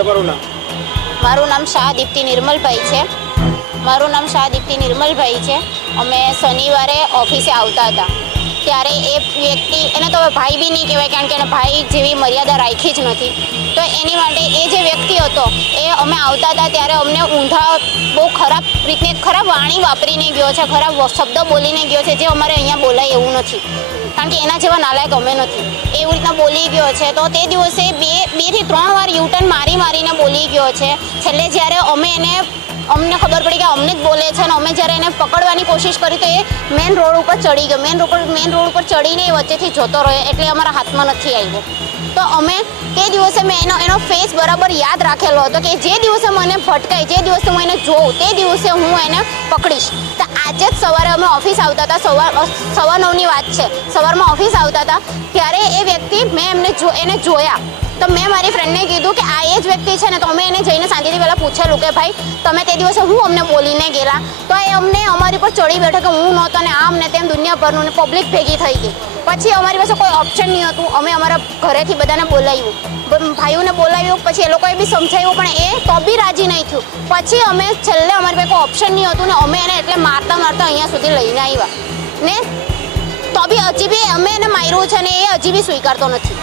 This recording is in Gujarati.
તમારું નામ? મારું નામ શાહ દીપ્તિ નિર્મલભાઈ છે. અમે શનિવારે ઓફિસે આવતા હતા ત્યારે એ વ્યક્તિ, એને તો ભાઈ બી નહીં કહેવાય કારણ કે એને ભાઈ જેવી મર્યાદા રાખી જ નથી. તો એની માટે એ જે વ્યક્તિ હતો એ અમે આવતા હતા ત્યારે અમને ઊંધા બહુ ખરાબ વાણી વાપરીને ગયો છે, ખરાબ શબ્દ બોલીને ગયો છે, જે અમારે અહીંયા બોલાય એવું નથી કારણ કે એના જેવા નાલાયક અમે નથી. એવી રીતના બોલી ગયો છે. તો તે દિવસે બે થી 3 વાર યુટર્ન મારીને બોલી ગયો છે. છેલ્લે જ્યારે અમને ખબર પડી કે અમને જ બોલે છે અને અમે જ્યારે એને પકડવાની કોશિશ કરી તો એ મેન રોડ ઉપર ચડી ગયો. મેન રોડ ઉપર ચડીને એ વચ્ચેથી જતો રહ્યો એટલે અમારા હાથમાં નથી આવ્યો. તો અમે તે દિવસે મેં એનો ફેસ બરાબર યાદ રાખેલો હતો કે જે દિવસે મને ભટકાય, જે દિવસે હું એને જોઉં તે દિવસે હું એને પકડીશ. તો આજે જ સવારે અમે ઓફિસ આવતા હતા, 9:15ની વાત છે. સવારમાં ઓફિસ આવતા હતા ત્યારે એ વ્યક્તિ મેં એને જોયા. તો મેં મારી ફ્રેન્ડને કીધું કે આ એ જ વ્યક્તિ છે ને. તો અમે એને જઈને શાંતિથી પહેલાં પૂછેલું કે ભાઈ તમે તે દિવસે હું અમને બોલીને ગયેલા. તો એ અમારી પર ચડી બેઠો કે હું નહોતો ને આમ ને તેમ દુનિયાભરનું ને પબ્લિક ભેગી થઈ ગઈ. પછી અમારી પાસે કોઈ ઓપ્શન નહીં હતું. અમે અમારા ઘરેથી બધાને બોલાવ્યું, ભાઈઓને બોલાવ્યું, પછી એ લોકોએ બી સમજાવ્યું પણ એ તો બી રાજી નહીં થયું. પછી અમે છેલ્લે અમારી પાસે કોઈ ઓપ્શન નહીં હતું ને અમે એને એટલે મારતા અહીંયા સુધી લઈને આવ્યા ને. તો બી હજી બી અમે એને માર્યું છે ને એ હજી બી સ્વીકારતો નથી.